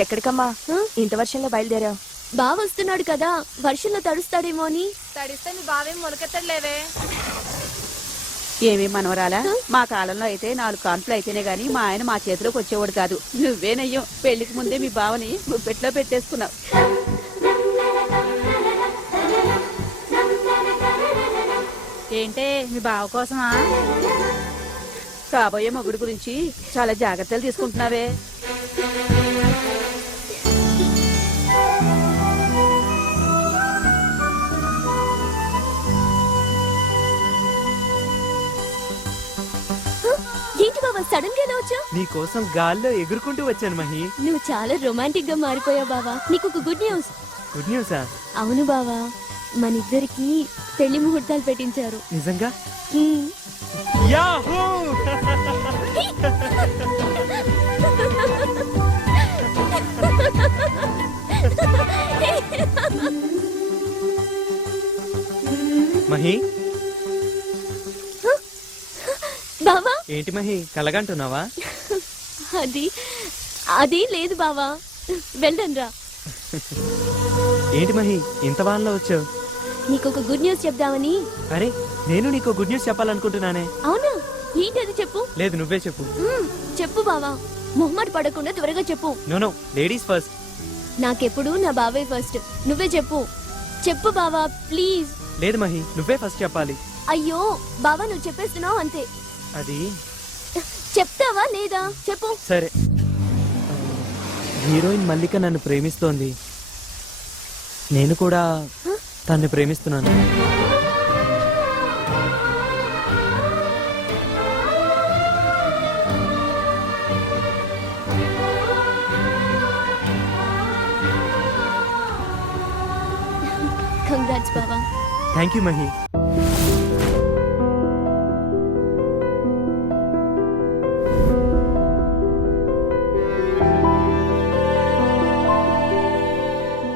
ఎక్కడికమ్మా ఇంత వర్షంలో బయలుదేరావు? బావ వస్తున్నాడు కదా, వర్షంలో తడుస్తాడేమో అని. తడిస్తే మీ బావేం మొలకెత్తలేవే. ఏమేం మనవరాలా, మా కాలంలో అయితే 4 కాన్పులు అయితేనే గాని మా ఆయన మా చేతిలోకి వచ్చేవాడు కాదు. నువ్వేనయ్యో పెళ్లికి ముందే మీ బావని గుప్పెట్లో పెట్టేసుకున్నావు. ఏంటే మీ బావ కోసమా? కాబోయే మొగుడు గురించి చాలా జాగ్రత్తలు తీసుకుంటున్నావే. ఏంటి బావ సడన్ గా వచ్చా? నీ కోసం గాల్లో ఎగురుకుంటూ వచ్చాను మహి. నువ్వు చాలా రొమాంటిక్ గా మారిపోయావు బావా. నీకు ఒక గుడ్ న్యూస్. గుడ్ న్యూసా? అవును బావా, మన ఇద్దరికి పెళ్లి ముహూర్తాలు పెట్టించారు. నిజంగా? హ్మ్. యాహూ! మహి, బావా ఏంటి మహి కలగంటున్నావా? అది అది లేదు బావా, వెళ్ళండ్రా. ఏంటి మహి ఇంత వానలో వచ్చావు? నీకు ఒక గుడ్ న్యూస్ చెప్దామని. అరే, నేను నీకు గుడ్ న్యూస్ చెప్పాలనుకుంటున్నానే. అవునా? ఏంటది చెప్పు. లేదు, నువ్వే చెప్పు. చెప్పు బావా, మొహమాట పడకుండా త్వరగా చెప్పు. No, ladies first. నాకెప్పుడు నా బావే ఫస్ట్. నువ్వే చెప్పు. చెప్పు బావా ప్లీజ్. లేదు మహి, నువ్వే ఫస్ట్ చెప్పాలి. అయ్యో బావా, నువ్వు చెప్పేస్తున్నావు అంతే. అది చెప్తావా లేదా చెప్పు. సరే, హీరోయిన్ మల్లిక నన్ను ప్రేమిస్తోంది. నేను కూడా తన్ని ప్రేమిస్తున్నాను. కంగ్రాట్స్ బావా. Thank you Mahi.